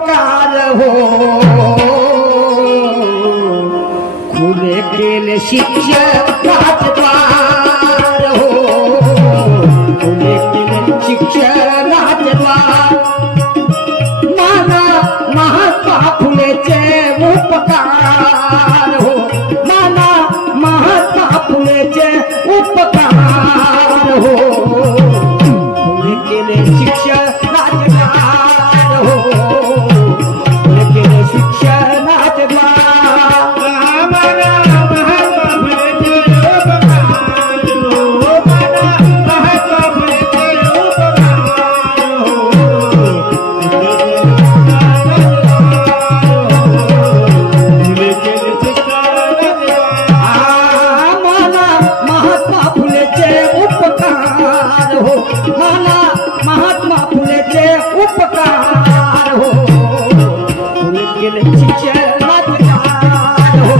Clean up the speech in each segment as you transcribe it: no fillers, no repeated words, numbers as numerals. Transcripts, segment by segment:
उपकार हो खुले केले शिक्षणाचे द्वार हो खुले केले शिक्षणाचे द्वार नाना महात्मा फुलेचे उपकार हो नाना महात्मा फुलेचे उपकार हो खुले केले शिक्षणाचे द्वार हो खुले केले शिक्षणाचे द्वार महात्मा फुलेचे उपकार हो फुले केले शिक्षणाचे द्वार हो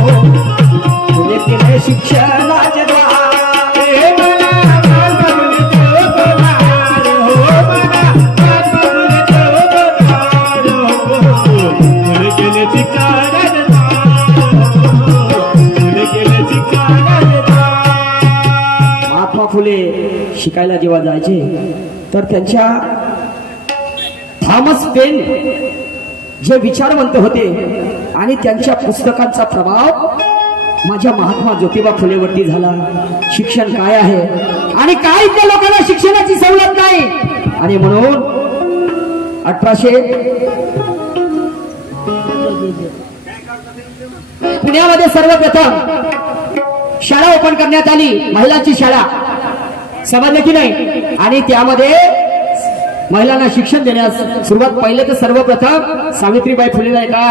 फुले केले शिक्षणाचे द्वार महात्मा फुले शिकायला जेव्हा जायचे तर त्यांच्या थॉमस पेन जे विचारवंत होते आणि त्यांच्या पुस्तकांचा प्रभाव माझ्या महात्मा ज्योतिबा फुलेवरती झाला. शिक्षण काय आहे आणि काय त्या लोकांना शिक्षणाची सवलत नाही आणि म्हणून 1800 पुण्यामध्ये सर्वप्रथम शाळा ओपन करण्यात आली महिलांची शाळा समजलं की नाही आणि त्यामध्ये महिलांना शिक्षण देण्यास सुरुवात पहिले तर सर्वप्रथम सावित्रीबाई फुलेला एका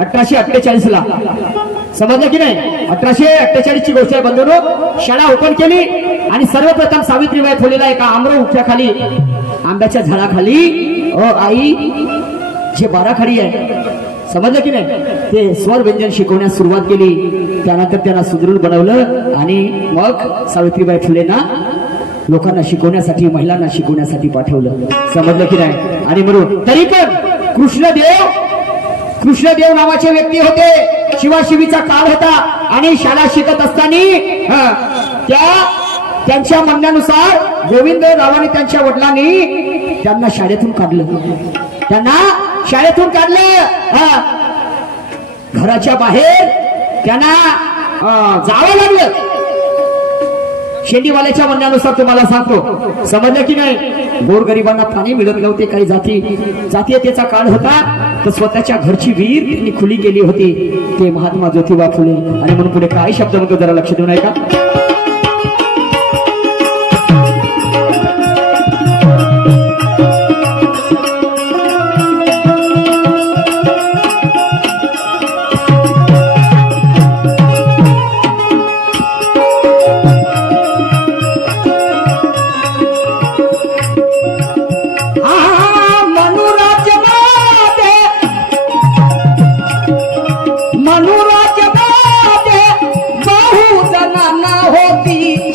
1848 ला समजलं की नाही 1848 ची गोष्ट आहे बंधूंनो शाळा ओपन केली आणि सर्वप्रथम सावित्रीबाई फुलेला एका आम्रवृक्षाखाली आंब्याच्या झाडाखाली आई जे बाराखडी आहे समजलं की नाही ते स्वर व्यंजन शिकवण्यास सुरुवात केली. त्यानंतर त्यांना सुदृढ बनवलं आणि मग सावित्रीबाई फुलेंना लोकांना शिकवण्यासाठी महिलांना शिकवण्यासाठी पाठवलं समजलं की नाही. आणि म्हणून तरी पण कृष्णदेव नावाचे व्यक्ती होते शिवाशिवीचा काळ होता आणि शाळा शिकत असताना त्यांच्या म्हणण्यानुसार गोविंदरावांनी त्यांच्या वडिलांनी त्यांना शाळेतून काढलं घराच्या बाहेर त्यांना जावं लागलं. शेंडीवाल्याच्या म्हणण्यानुसार तुम्हाला सांगतो समजलं की नाही गोरगरिबांना पाणी मिळत नव्हते काही जातीयतेचा काळ होता तर स्वतःच्या घरची विहीर त्यांनी खुली केली होती ते महात्मा ज्योतिबा फुले. आणि म्हणून पुढे काय शब्द म्हणतो जरा लक्ष देऊ नये का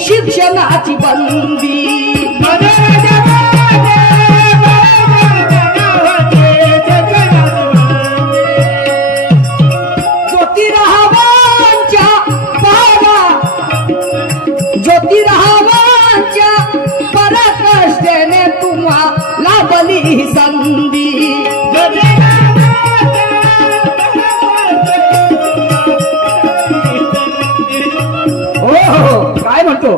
शिक्षणाची बंदी ज्योतिरावांच्या पराकाष्ठेने तुम्हाला लाभली ही संधी. काय म्हणतो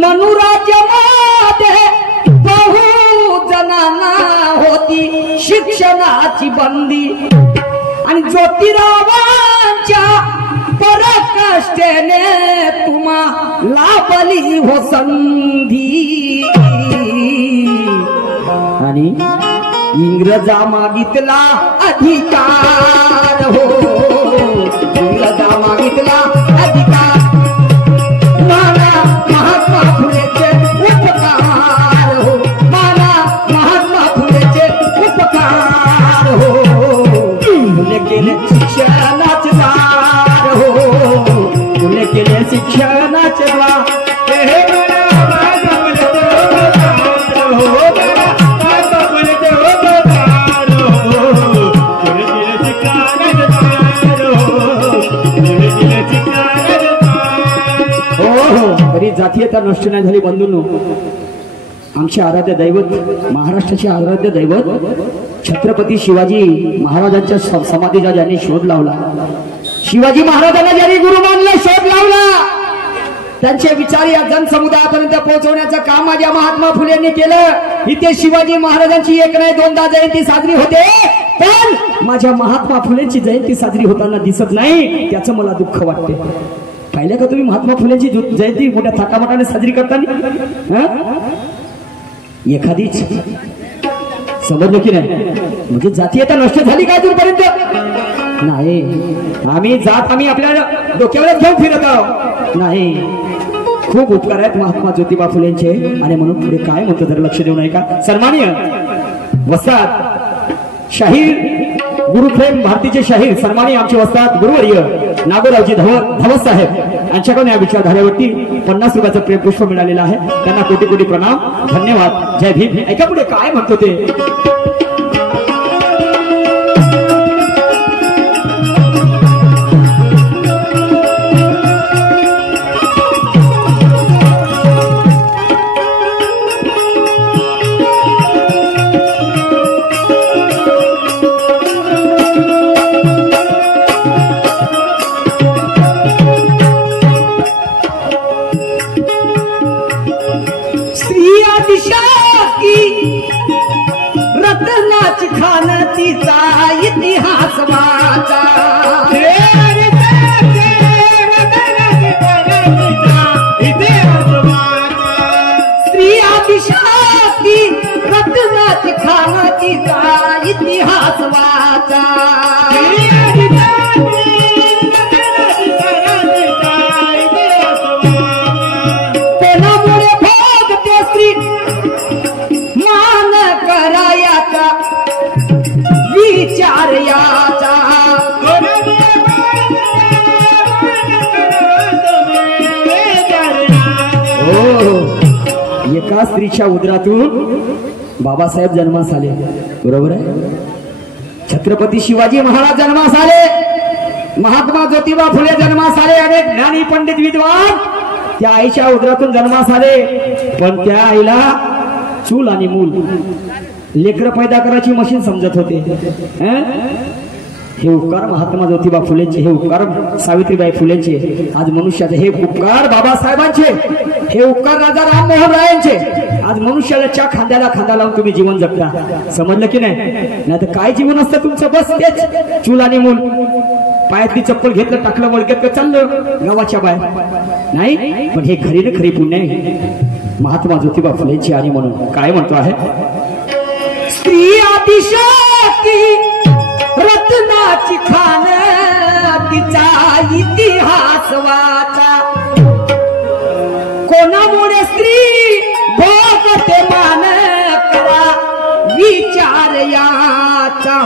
मनुराज्यामध्ये बहु जणांना होती शिक्षणाची बंदी आणि ज्योतिरावांच्या पराकाष्ठेने तुम्हाला लाभली हो संधी. आणि इंग्रजा मागितला अधिकार हो इंग्रजा मागितला अधिकार महात्मा फुलेचे उपकार हो महात्मा फुलेचे उपकार हो फुले केले शिक्षणाचे द्वार हो फुले केले शिक्षणाचे द्वार जातीयता नष्ट नाही झाली बंधूंनो. आमचे आराध्य दैवत, महाराष्ट्राचे आराध्य दैवत छत्रपती शिवाजी महाराजांच्या समाधीचा ज्यांनी शोध लावला, शिवाजी महाराजांना ज्यांनी गुरु मानलं, शोध लावला, त्यांचे विचार या जनसमुदायापर्यंत पोहोचवण्याचं काम माझ्या महात्मा फुलेंनी केलं. इथे शिवाजी महाराजांची एक नाही दोनदा जयंती साजरी होते, पण माझ्या महात्मा फुलेंची जयंती साजरी होताना दिसत नाही. त्याचं मला दुःख वाटते. पाहिलं का तुम्ही महात्मा फुलेंची जयंती मोठ्या थाटामाटाने साजरी करताना? एखादीच समजलं की नाही? म्हणजे जातीयता नष्ट झाली काय दूरपर्यंत? नाही. आम्ही आपल्या डोक्यावरच घेऊन फिरत आहोत. नाही. खूप उपकार आहेत महात्मा ज्योतिबा फुलेंचे. आणि म्हणून पुढे काय म्हणतो जर लक्ष देऊ नये का? सन्माननीय वस्ताद शाहीर गुरुप्रेम भारतीचे शाहीर सन्माननीय आमचे वस्ताद गुरुवर्य नागोरावजी धवस साहेब यांच्याकडून या विचारधारेवरती 50 रुपयाचं प्रेमपुष्प मिळालेलं आहे. त्यांना कोटी कोटी प्रणाम, धन्यवाद, जय भीम. ऐका पुढे काय म्हणतो ते. रत्नाची खान तिचा इतिहास वाचा. स्त्री आदिशक्ती रत्नाची खान तिचा इतिहास वाचा. कोणामुळे भोगते स्त्री मान करायाचा विचार याचा. एका स्त्रीच्या उदरातून बाबासाहेब जन्मास आले. बरोबर आहे. छत्रपती शिवाजी महाराज जन्मास आले, महात्मा ज्योतिबा फुले जन्मास आले, अनेक ज्ञानी पंडित विद्वान त्या आईच्या उदरातून जन्मास आले. पण त्या आईला चूल आणि मूल लेकर पैदा करायची मशीन समजत होते. हे उपकार महात्मा ज्योतिबा फुलेंचे, हे उपकार सावित्रीबाई फुलेंचे, आज मनुष्याचे हे उपकार बाबासाहेबांचे, हे उपकार राजा राममोहन रायांचे. आज मनुष्याच्या खांद्याला खांदा लावून तुम्ही जीवन जगता. समजलं की नाही? नाही तर काय जीवन असतं तुमचं? बस तेच चूल आणि मूल. पायातली चप्पल घेतलं, टाकलं वळक्यात, चाललं गावाच्या बाहेर. नाही, पण हे खरी न खरी पुण्य आहे महात्मा ज्योतिबा फुलेंची. आणि म्हणून काय म्हणतो आहे, स्त्री आदिशक्ती रत्नाची खान तिचा इतिहास वाचा. कोणामुळे स्त्री भोगते मान करा विचार याचा.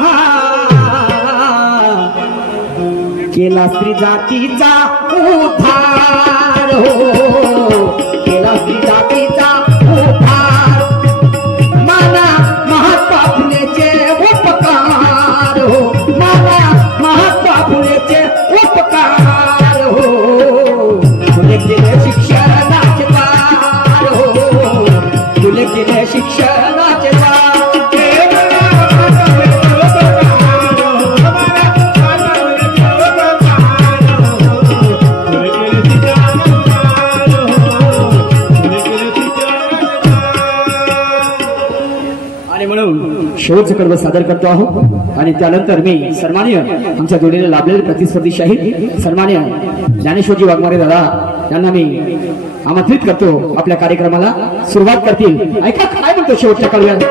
केला स्त्री जातीचा उद्धार हो, केला स्त्री जातीचा उद्धार. माना महात्मा फुलेचे उपकार हो, माना महात्मा फुलेचे उपकार हो. फुले केले शिक्षणाचे पार हो, फुले केले शिक्षणाचे पार. शेवटचं कडवं सादर करतो आहोत. आणि त्यानंतर मी सन्माननीय आमच्या जोडीला लाभलेले प्रतिस्पर्धी शाहीर सन्माननीय ज्ञानेश्वरजी वाघमारे दादा यांना मी आमंत्रित करतो आपल्या कार्यक्रमाला सुरुवात करतील. ऐका काय म्हणतो शेवटच्या कडव्यात.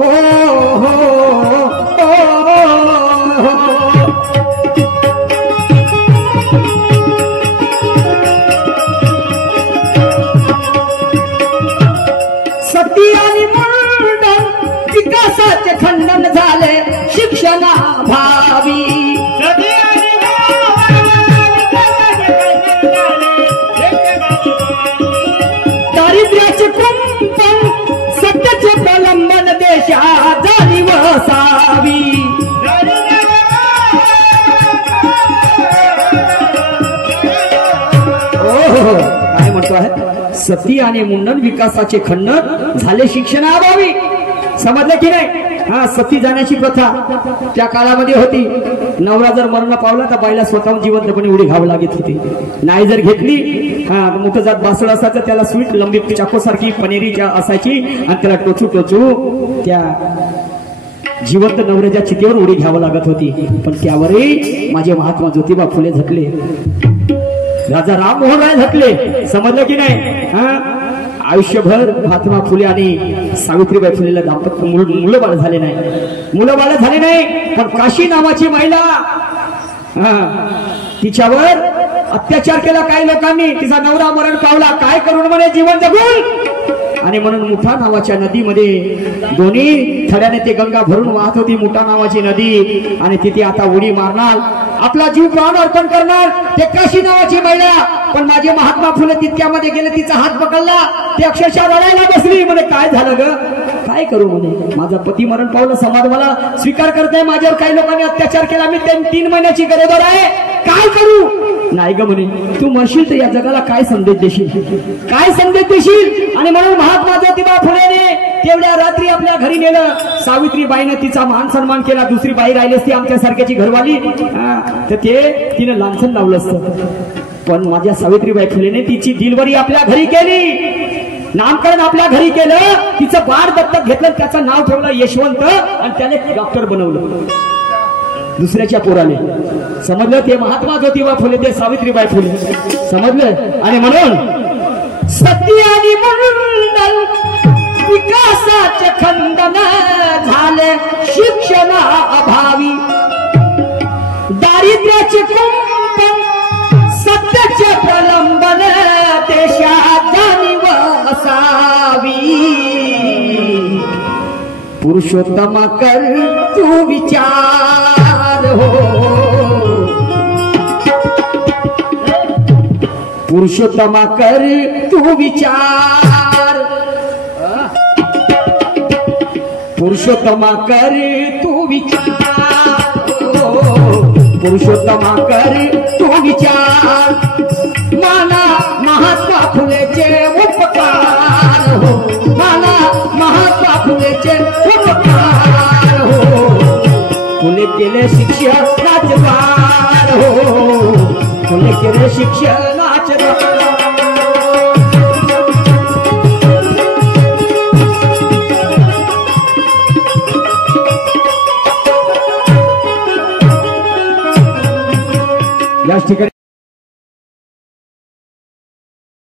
हो झाले शिक्षणा भावी दारिद्र्याचे कुंपण सत्याचे प्रलंबन देशात जाणीव असावी काय म्हणतो आहे सती आणि मुंडन विकासाचे खंडन झाले शिक्षणाअभावी समजलं की नाही हा सती जाण्याची प्रथा त्या काळामध्ये होती नवरा जर मरण पावला तर बाईला स्वतःहून जिवंतपणे उडी घ्यावी लागत होती नाही जर घेतली हा मोठं जात बासड असायचं त्याला स्वीट लंबी चाकोसारखी पनेरीच्या असायची आणि त्याला टोचू टोचू त्या जिवंत नवऱ्याच्या चितेवर उडी घ्यावं लागत होती पण त्यावरही माझे महात्मा ज्योतिबा फुले झटले राजा राममोहन राय झटले समजलं की नाही हा आयुष्यभर महात्मा फुले आणि सावित्रीबाई फुलेला दाम्पत्य मुलं बाळ झाले नाही पण काशी नावाची महिला तिच्यावर अत्याचार केला काही लोकांनी तिचा नवरा मरण पावला काय करून म्हणे जीवन जगून आणि म्हणून मुठा नावाच्या नदीमध्ये दोन्ही थड्याने ते गंगा भरून वाहत होती मुठा नावाची नदी आणि तिथे आता उडी मारणार आपला जीव प्राण अर्पण करणार ते काशी नावाची महिला पण माझे महात्मा फुले तितक्यामध्ये गेले तिचा हात पकडला ते अक्षरशः रडायला बसली म्हणे काय झालं ग काय करू म्हणे माझा पती मरण पावलं समाज मला स्वीकार करताय माझ्यावर काही लोकांनी अत्याचार केला मी 3 महिन्याची गरोदर आहे काय करू नाही ग म्हणे तू म्हणशील तर या जगाला काय संदेश देशील आणि म्हणून महात्मा ज्योतिबा फुलेने तेवढ्या रात्री आपल्या घरी नेलं सावित्रीबाईनं तिचा मान सन्मान केला दुसरी बाई राहिली असती आमच्यासारख्याची घरवाली तर तिनं लांछन लावलं असतं पण माझ्या सावित्रीबाई फुलेने तिची दिलबरी आपल्या घरी केली नामकरण आपल्या घरी केलं तिचं बाळ दत्तक घेतलं त्याचं नाव ठेवलं यशवंत आणि त्याने डॉक्टर बनवलं दुसऱ्याच्या पोराने समजलं ते महात्मा ज्योतिबा फुले ते सावित्रीबाई फुले समजलं आणि म्हणून सती आणि मुंडन विकासाचे खंडन झाले शिक्षणा अभावी दारिद्र्याचे कुंपण सत्याचे प्रलंबन देशात जाणीव असावी पुरुषोत्तमा कर तू विचार हो पुरुषोत्तमा कर तू विचार पुरुषोत्तमा कर तू विचार पुरुषोत्तमा कर तू विचार माना महात्मा फुलेचे उपकार हो माना महात्मा फुलेचे उपकार हो फुले केले शिक्षण राजवार हो फुले केले शिक्षण